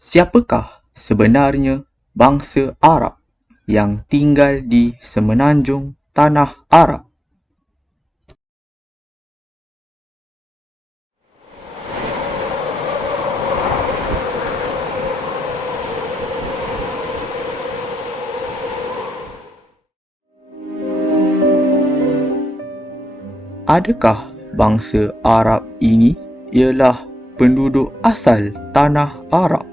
Siapakah sebenarnya bangsa Arab yang tinggal di semenanjung tanah Arab? Adakah bangsa Arab ini ialah penduduk asal tanah Arab?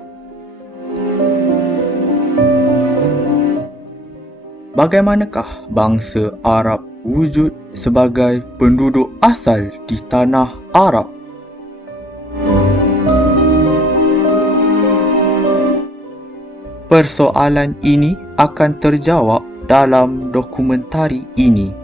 Bagaimanakah bangsa Arab wujud sebagai penduduk asal di tanah Arab? Persoalan ini akan terjawab dalam dokumentari ini.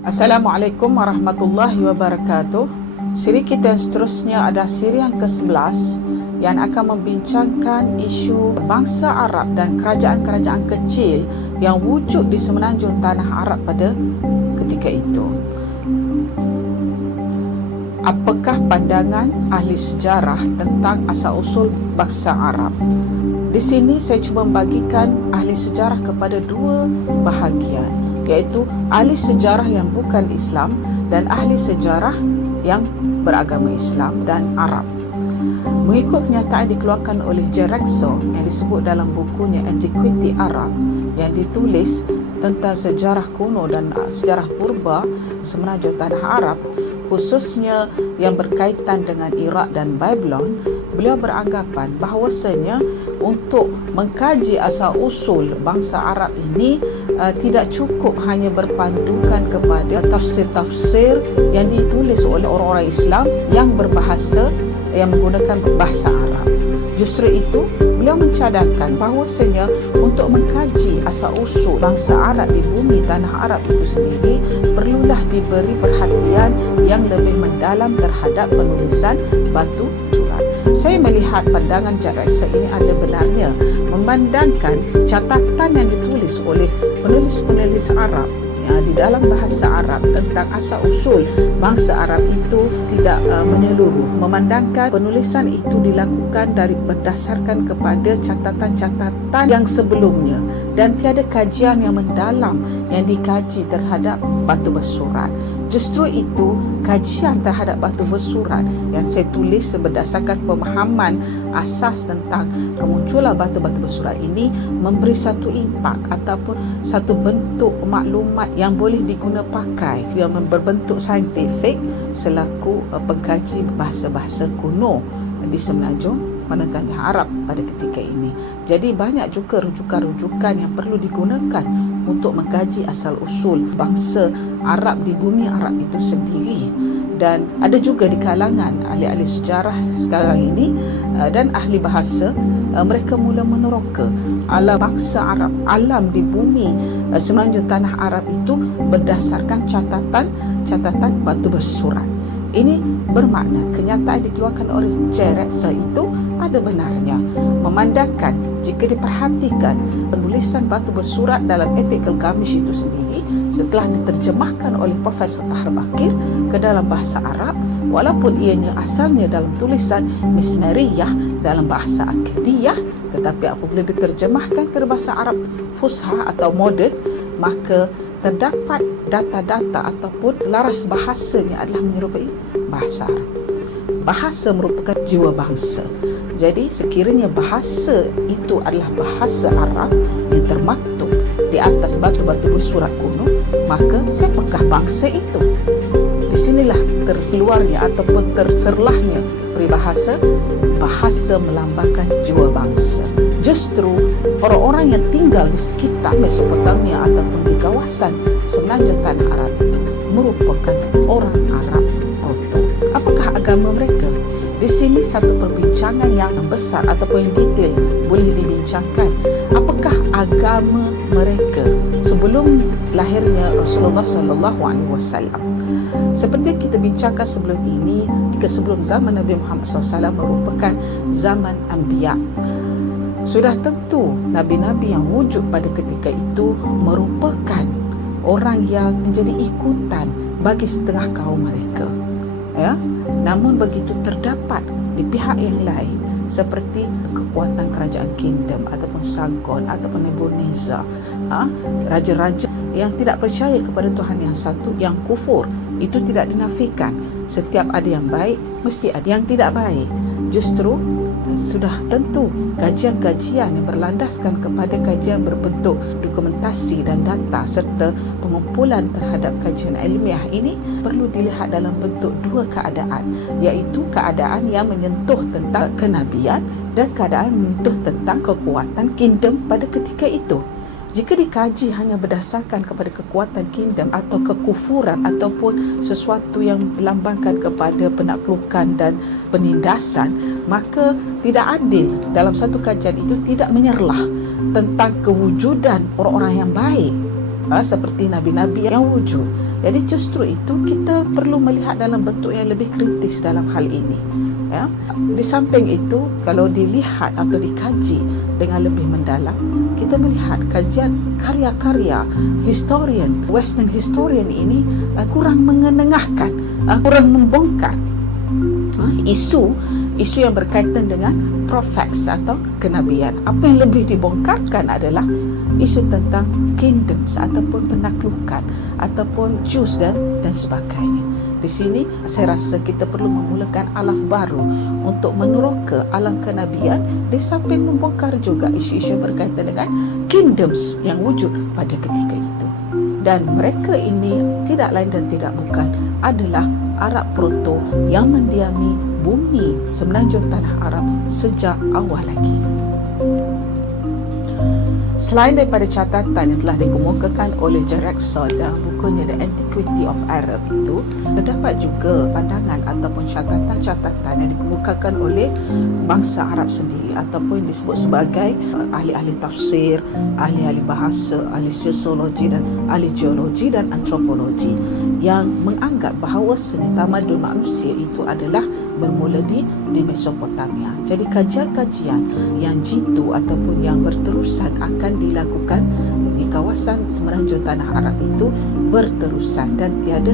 Assalamualaikum warahmatullahi wabarakatuh. Siri kita yang seterusnya adalah siri yang ke-11 yang akan membincangkan isu bangsa Arab dan kerajaan-kerajaan kecil yang wujud di semenanjung tanah Arab pada ketika itu. Apakah pandangan ahli sejarah tentang asal-usul bangsa Arab? Di sini saya cuba membagikan ahli sejarah kepada dua bahagian, iaitu ahli sejarah yang bukan Islam dan ahli sejarah yang beragama Islam dan Arab. Mengikut kenyataan dikeluarkan oleh Jeraxo yang disebut dalam bukunya Antiquity Arab yang ditulis tentang sejarah kuno dan sejarah purba semenanjung tanah Arab, khususnya yang berkaitan dengan Iraq dan Babylon, beliau beranggapan bahawasanya untuk mengkaji asal-usul bangsa Arab ini tidak cukup hanya berpandukan kepada tafsir-tafsir yang ditulis oleh orang-orang Islam yang berbahasa yang menggunakan bahasa Arab. Justru itu, beliau mencadangkan bahawasanya untuk mengkaji asal-usul bangsa Arab di bumi tanah Arab itu sendiri, perlulah diberi perhatian yang lebih mendalam terhadap penulisan batu surat. Saya melihat pandangan Jeraxo ini ada benarnya, memandangkan catatan yang ditulis oleh penulis-penulis Arab di dalam bahasa Arab tentang asal-usul bangsa Arab itu tidak menyeluruh, memandangkan penulisan itu dilakukan berdasarkan kepada catatan-catatan yang sebelumnya dan tiada kajian yang mendalam yang dikaji terhadap batu bersurat. Justru itu, kajian terhadap batu bersurat yang saya tulis berdasarkan pemahaman asas tentang kemunculan batu-batu bersurat ini memberi satu impak ataupun satu bentuk maklumat yang boleh diguna pakai yang berbentuk saintifik selaku pengkaji bahasa-bahasa kuno di semenanjung tanah Arab pada ketika ini. Jadi banyak juga rujukan-rujukan yang perlu digunakan untuk mengkaji asal-usul bangsa Arab di bumi Arab itu sendiri. Dan ada juga di kalangan ahli-ahli sejarah sekarang ini dan ahli bahasa, mereka mula meneroka alam bangsa Arab, alam di bumi semenanjung tanah Arab itu berdasarkan catatan batu bersurat. Ini bermakna kenyataan dikeluarkan oleh Jeraxo itu ada benarnya, memandangkan jika diperhatikan penulisan batu bersurat dalam epik Gilgamesh itu sendiri setelah diterjemahkan oleh Profesor Tahir Bakir ke dalam bahasa Arab, walaupun ianya asalnya dalam tulisan Mismariyah dalam bahasa Akkadiyah, tetapi apabila diterjemahkan ke bahasa Arab Fusha atau moden, maka terdapat data-data ataupun laras bahasanya adalah menyerupai bahasa Arab. Bahasa merupakan jiwa bangsa. Jadi sekiranya bahasa itu adalah bahasa Arab yang termaktub di atas batu-batu bersurat kuno, maka siapakah bangsa itu? Di sinilah terkeluarnya ataupun terserlahnya peribahasa bahasa melambangkan jiwa bangsa. Justru orang-orang yang tinggal di sekitar Mesopotamia ataupun di kawasan semenanjung tanah Arab itu merupakan orang Arab proto. Apakah agama mereka? Di sini satu perbincangan yang besar ataupun yang detail boleh dibincangkan. Apakah agama mereka sebelum lahirnya Rasulullah SAW? Seperti yang kita bincangkan sebelum ini, sebelum zaman Nabi Muhammad SAW merupakan zaman Anbiya. Sudah tentu Nabi-Nabi yang wujud pada ketika itu merupakan orang yang menjadi ikutan bagi setengah kaum mereka. ya. Namun begitu terdapat di pihak yang lain seperti kekuatan kerajaan kingdom ataupun Sargon ataupun Nebuchadnezzar, raja-raja yang tidak percaya kepada Tuhan yang satu, yang kufur. Itu tidak dinafikan. Setiap ada yang baik, mesti ada yang tidak baik. Justru sudah tentu kajian-kajian yang berlandaskan kepada kajian berbentuk dokumentasi dan data serta pengumpulan terhadap kajian ilmiah ini perlu dilihat dalam bentuk dua keadaan, iaitu keadaan yang menyentuh tentang kenabian dan keadaan menyentuh tentang kekuatan kingdom pada ketika itu. Jika dikaji hanya berdasarkan kepada kekuatan kingdom atau kekufuran ataupun sesuatu yang melambangkan kepada penaklukan dan penindasan, maka tidak adil. Dalam satu kajian itu tidak menyerlah tentang kewujudan orang-orang yang baik, seperti nabi-nabi yang wujud. Jadi justru itu kita perlu melihat dalam bentuk yang lebih kritis dalam hal ini, ya. Di samping itu, kalau dilihat atau dikaji dengan lebih mendalam, kita melihat kajian karya-karya historian, Western historian ini kurang mengenengahkan, kurang membongkar isu yang berkaitan dengan prophets atau kenabian. Apa yang lebih dibongkarkan adalah isu tentang kingdoms ataupun penaklukan ataupun Jews dan sebagainya. Di sini saya rasa kita perlu memulakan alaf baru untuk meneroka alam kenabian, di samping membongkar juga isu-isu yang berkaitan dengan kingdoms yang wujud pada ketika itu. Dan mereka ini tidak lain dan tidak bukan adalah Arab Proto yang mendiami bumi semenanjung tanah Arab sejak awal lagi. Selain daripada catatan yang telah dikemukakan oleh Jackson dalam bukunya The Antiquity of Arab itu, terdapat juga pandangan ataupun catatan-catatan yang dikemukakan oleh bangsa Arab sendiri ataupun disebut sebagai ahli-ahli tafsir, ahli-ahli bahasa, ahli sosiologi dan ahli geologi dan antropologi yang menganggap bahawa seni tamadun manusia itu adalah bermula di Mesopotamia. Jadi kajian-kajian yang jitu ataupun yang berterusan akan dilakukan di kawasan semenanjung tanah Arab itu berterusan dan tiada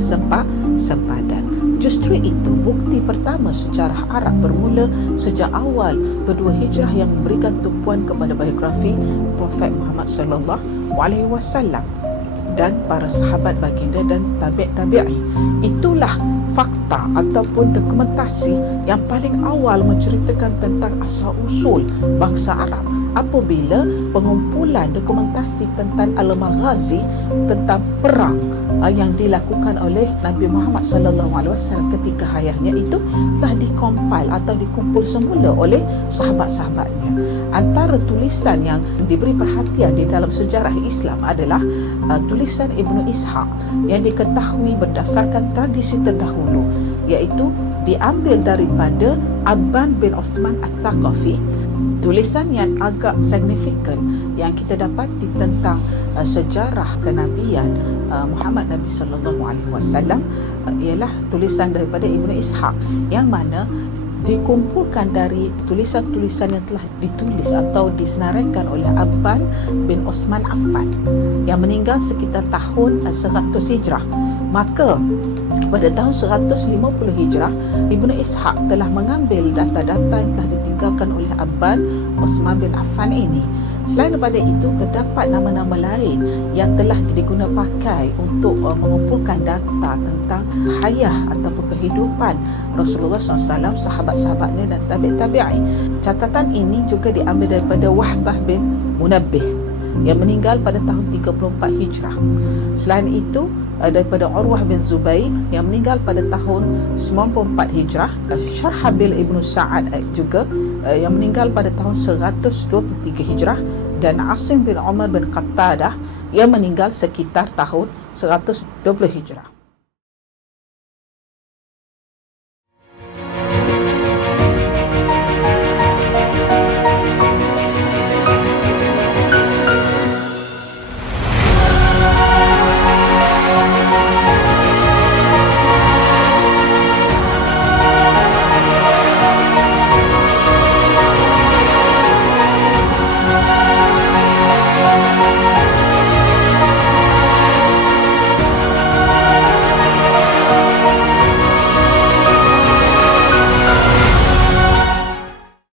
sempadan. Justru itu bukti pertama sejarah Arab bermula sejak awal kedua hijrah yang memberikan tumpuan kepada biografi Prophet Muhammad SAW dan para sahabat baginda dan tabi'i. Itulah fakta ataupun dokumentasi yang paling awal menceritakan tentang asal-usul bangsa Arab. Apabila pengumpulan dokumentasi tentang Al-Maghazi, tentang perang yang dilakukan oleh Nabi Muhammad SAW ketika hayatnya itu telah dikompil atau dikumpul semula oleh sahabat-sahabatnya. Antara tulisan yang diberi perhatian di dalam sejarah Islam adalah tulisan Ibnu Ishaq yang diketahui berdasarkan tradisi terdahulu, iaitu diambil daripada Abban bin Osman Al-Thaqafi. Tulisan yang agak signifikan yang kita dapati tentang sejarah kenabian Muhammad Nabi SAW ialah tulisan daripada Ibnu Ishaq, yang mana dikumpulkan dari tulisan-tulisan yang telah ditulis atau disenaraikan oleh Abban bin Osman Affan yang meninggal sekitar tahun 100 Hijrah. Maka pada tahun 150 Hijrah, Ibnu Ishaq telah mengambil data-data yang telah ditinggalkan oleh Abban Osman bin Affan ini. Selain daripada itu, terdapat nama-nama lain yang telah diguna pakai untuk mengumpulkan data tentang hayat ataupun kehidupan Rasulullah SAW, sahabat-sahabatnya dan tabi'i. Catatan ini juga diambil daripada Wahbah bin Munabbih yang meninggal pada tahun 34 Hijrah. Selain itu, daripada Urwah bin Zubair yang meninggal pada tahun 94 Hijrah, Syarhabil Ibnu Sa'ad juga yang meninggal pada tahun 123 Hijrah, dan Asim bin Umar bin Qattadah yang meninggal sekitar tahun 120 Hijrah.